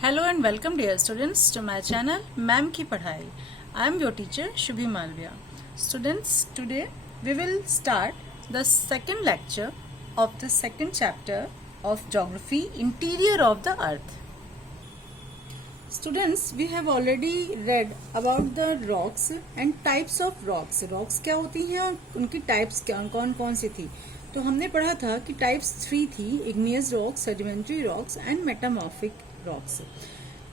Hello and welcome dear students to my channel ma'am की पढ़ाई. I am your teacher Shubhi Malviya. Students, today we will start the second lecture of the second chapter of Geography, Interior of the Earth. Students, we have already read about the rocks and types of rocks. Rocks क्या होती हैं और उनकी types कौन कौन सी थी. तो हमने पढ़ा था कि टाइप्स 3 थी, igneous rocks, sedimentary rocks and metamorphic rocks.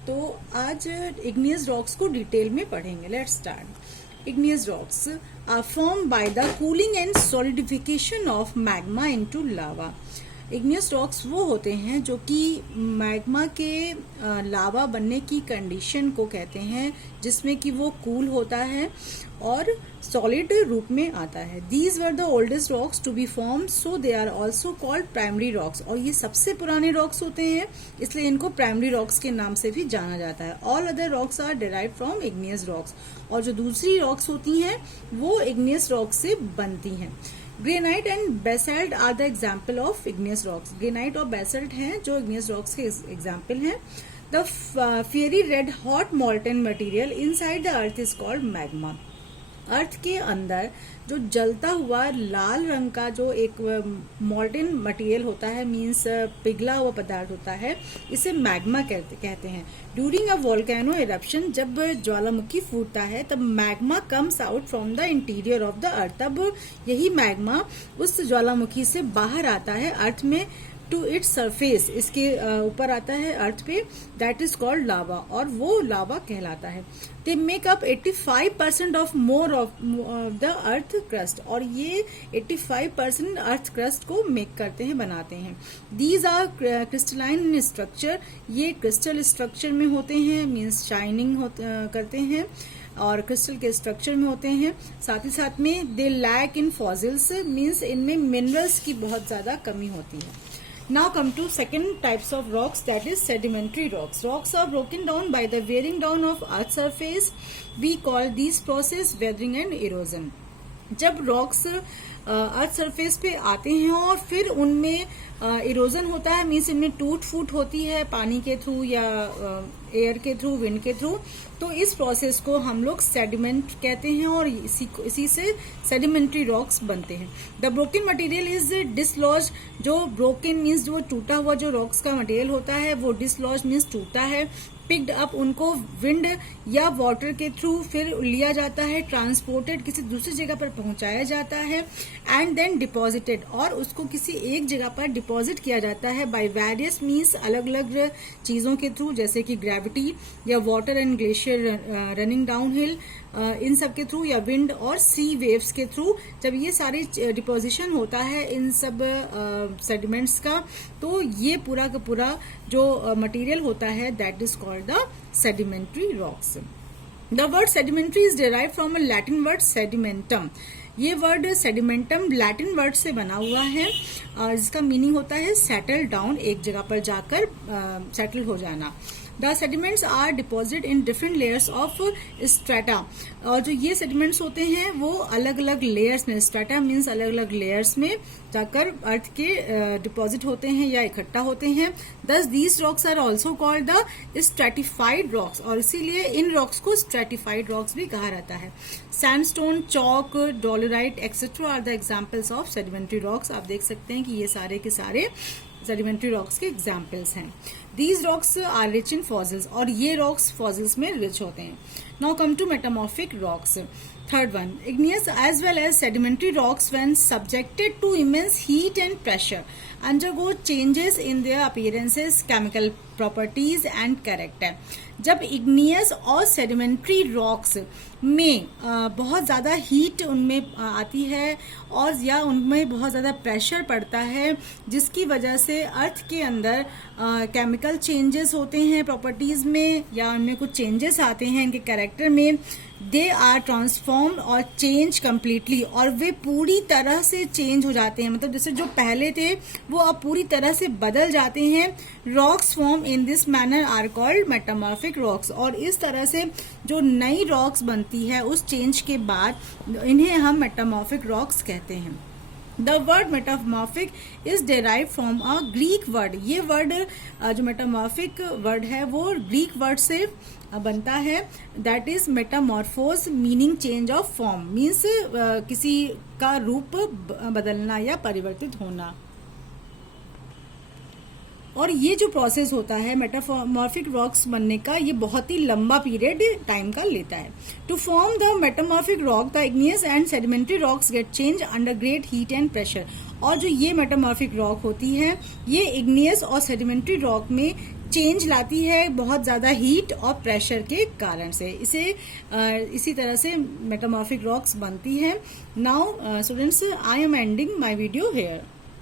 तो आज इग्नियस रॉक्स को डिटेल में पढ़ेंगे. Let's start. Igneous rocks are form by the cooling and solidification of magma into lava. Igneous rocks वो होते हैं जो कि मैग्मा के लावा बनने की कंडीशन को कहते हैं, जिसमें कि वो कूल होता है और सॉलिड रूप में आता है. These were the oldest rocks to be form, so they are also called primary rocks. और ये सबसे पुराने रॉक्स होते हैं, इसलिए इनको प्राइमरी रॉक्स के नाम से भी जाना जाता है. All other rocks are derive from igneous rocks. और जो दूसरी रॉक्स होती हैं वो इग्नियस रॉक्स से बनती हैं. Granite and basalt are the example of igneous rocks. Granite और बेसल्ट हैं जो इग्नियस रॉक्स के एग्जाम्पल हैं. The fiery red hot molten material inside the earth is called magma. Earth के अंदर जो जलता हुआ लाल रंग का जो एक मॉल्टन मटेरियल होता है, मीन्स पिघला हुआ पदार्थ होता है, इसे मैग्मा कहते हैं. ड्यूरिंग अ वोल्केनो इरप्शन, जब ज्वालामुखी फूटता है तब magma comes out from the interior of the earth. तब यही मैग्मा उस ज्वालामुखी से बाहर आता है अर्थ में, टू इट्स सरफेस, इसके ऊपर आता है अर्थ पे. दैट इज कॉल्ड लावा, और वो लावा कहलाता है. They make up 85% of more of the earth crust. और ये 85% अर्थ क्रस्ट को मेक करते हैं, बनाते हैं. These are crystalline in structure. ये क्रिस्टल स्ट्रक्चर में होते हैं, मीन्स शाइनिंग करते हैं और क्रिस्टल के स्ट्रक्चर में होते हैं. साथ ही साथ में they lack in fossils, means इनमें मिनरल्स की बहुत ज्यादा कमी होती है. Now come to second types of rocks, that is sedimentary rocks. Rocks are broken down by the wearing down of earth surface. We call these process weathering and erosion. जब rocks earth surface पे आते हैं और फिर उनमें erosion होता है, means इनमें टूट फूट होती है पानी के थ्रू या एयर के थ्रू, विंड के थ्रू, तो इस प्रोसेस को हम लोग सेडिमेंट कहते हैं और इसी से सेडिमेंट्री रॉक्स बनते हैं. The broken material is dislodge. जो ब्रोकन मीन्स जो टूटा हुआ जो रॉक्स का मटेरियल होता है वो डिसलॉज मीन्स टूटा है. पिक्ड अप, उनको विंड या वाटर के थ्रू फिर लिया जाता है, ट्रांसपोर्टेड किसी दूसरी जगह पर पहुंचाया जाता है, एंड देन डिपॉजिटेड, और उसको किसी एक जगह पर डिपॉजिट किया जाता है बाय वेरियस मीन्स, अलग अलग चीजों के थ्रू, जैसे कि ग्रेविटी या water and glacier running down hill, इन सब के थ्रू, या विंड और सी वेव्स के थ्रू. जब ये सारे डिपोजिशन होता है इन सब सेडिमेंट्स का, तो ये पूरा का पूरा जो मटेरियल होता है that is called the sedimentary rocks. The word sedimentary is derive from a Latin word sedimentum. ये वर्ड सेडिमेंटम लैटिन वर्ड से बना हुआ है, जिसका मीनिंग होता है सेटल डाउन, एक जगह पर जाकर सेटल हो जाना. The sediments are deposit in different layers of strata. और जो ये सेडिमेंट्स होते हैं वो अलग अलग लेयर्स में, स्ट्रेटा मीन्स अलग अलग लेयर्स में जाकर अर्थ के डिपॉजिट होते हैं या इकट्ठा होते हैं. Thus these rocks are also called the stratified rocks, और इसीलिए इन रॉक्स को स्ट्रेटिफाइड रॉक्स भी कहा जाता है. Sandstone, chalk, dolerite etcetera are the examples of sedimentary rocks. आप देख सकते हैं कि ये सारे के सारे सेडिमेंट्री रॉक्स के एग्जाम्पल्स हैं. These rocks are rich in fossils, और ये रॉक्स फॉसिल्स में रिच होते हैं. Now come to metamorphic rocks. Third one, igneous as well as sedimentary rocks, when subjected to immense heat and pressure, undergo changes in their appearances, chemical properties and character. जब igneous और sedimentary rocks में बहुत ज़्यादा heat उनमें आती है और या उनमें बहुत ज़्यादा प्रेशर पड़ता है, जिसकी वजह से अर्थ के अंदर केमिकल चेंजेस होते हैं प्रॉपर्टीज़ में, या उनमें कुछ चेंजेस आते हैं इनके कैरेक्टर में. दे आर ट्रांसफॉर्म्ड और चेंज कम्प्लीटली, और वे पूरी तरह से चेंज हो जाते हैं, मतलब जैसे जो पहले थे वो अब पूरी तरह से बदल जाते हैं. Rocks form in this manner are called metamorphic rocks. और इस तरह से जो नई रॉक्स बनती है उस चेंज के बाद, इन्हें हम मेटामॉर्फिक रॉक्स कहते हैं. The word metamorphic is derive from a Greek word. ये वर्ड जो मेटामॉर्फिक वर्ड है वो ग्रीक वर्ड से बनता है। That is metamorphose meaning change of form, means किसी का रूप बदलना या परिवर्तित होना। और ये जो प्रोसेस होता है मेटामॉर्फिक रॉक्स बनने का, ये बहुत ही लंबा पीरियड टाइम का लेता है। To form the metamorphic rock the igneous and sedimentary rocks get change under great heat and pressure. और जो ये मेटामॉर्फिक रॉक होती है ये इग्नियस और सेडिमेंट्री रॉक में चेंज लाती है बहुत ज्यादा हीट और प्रेशर के कारण से। इसी तरह से मेटामॉर्फिक रॉक्स बनती है। Now students, I am ending my video here.